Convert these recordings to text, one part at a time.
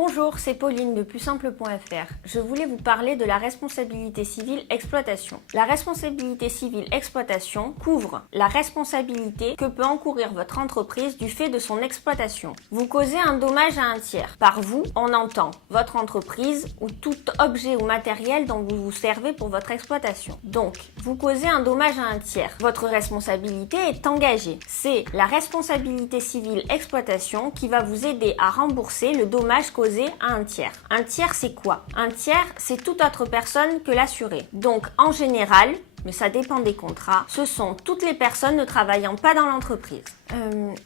Bonjour, c'est Pauline de plussimple.fr. Je voulais vous parler de la responsabilité civile exploitation. La responsabilité civile exploitation couvre la responsabilité que peut encourir votre entreprise du fait de son exploitation. Vous causez un dommage à un tiers. Par vous, on entend votre entreprise ou tout objet ou matériel dont vous vous servez pour votre exploitation. Donc, vous causez un dommage à un tiers. Votre responsabilité est engagée. C'est la responsabilité civile exploitation qui va vous aider à rembourser le dommage causé à un tiers. Un tiers, c'est quoi? Un tiers, c'est toute autre personne que l'assuré. Donc, en général, mais ça dépend des contrats, ce sont toutes les personnes ne travaillant pas dans l'entreprise.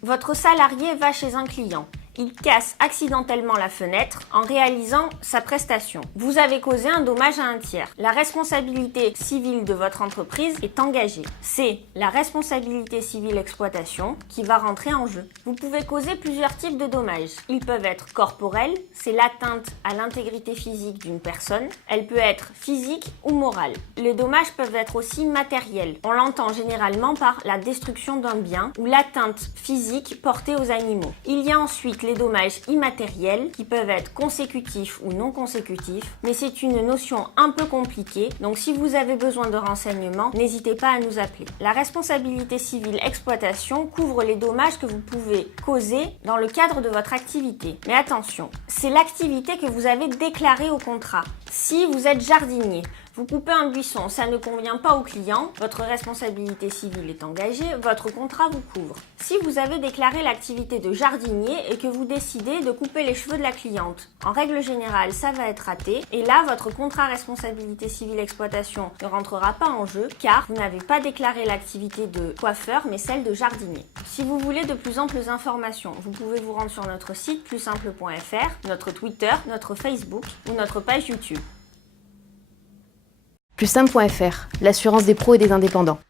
Votre salarié va chez un client. Il casse accidentellement la fenêtre en réalisant sa prestation. Vous avez causé un dommage à un tiers. La responsabilité civile de votre entreprise est engagée. C'est la responsabilité civile exploitation qui va rentrer en jeu. Vous pouvez causer plusieurs types de dommages. Ils peuvent être corporels, c'est l'atteinte à l'intégrité physique d'une personne. Elle peut être physique ou morale. Les dommages peuvent être aussi matériels. On l'entend généralement par la destruction d'un bien ou l'atteinte physique portée aux animaux. Il y a ensuite les dommages immatériels qui peuvent être consécutifs ou non consécutifs, mais c'est une notion un peu compliquée, donc si vous avez besoin de renseignements, n'hésitez pas à nous appeler. La responsabilité civile exploitation couvre les dommages que vous pouvez causer dans le cadre de votre activité. Mais attention, c'est l'activité que vous avez déclarée au contrat. Si vous êtes jardinier, vous coupez un buisson, ça ne convient pas au client, votre responsabilité civile est engagée, votre contrat vous couvre. Si vous avez déclaré l'activité de jardinier et que vous décidez de couper les cheveux de la cliente, en règle générale, ça va être raté et là, votre contrat responsabilité civile exploitation ne rentrera pas en jeu car vous n'avez pas déclaré l'activité de coiffeur mais celle de jardinier. Si vous voulez de plus amples informations, vous pouvez vous rendre sur notre site plussimple.fr, notre Twitter, notre Facebook ou notre page YouTube. Plussimple.fr, l'assurance des pros et des indépendants.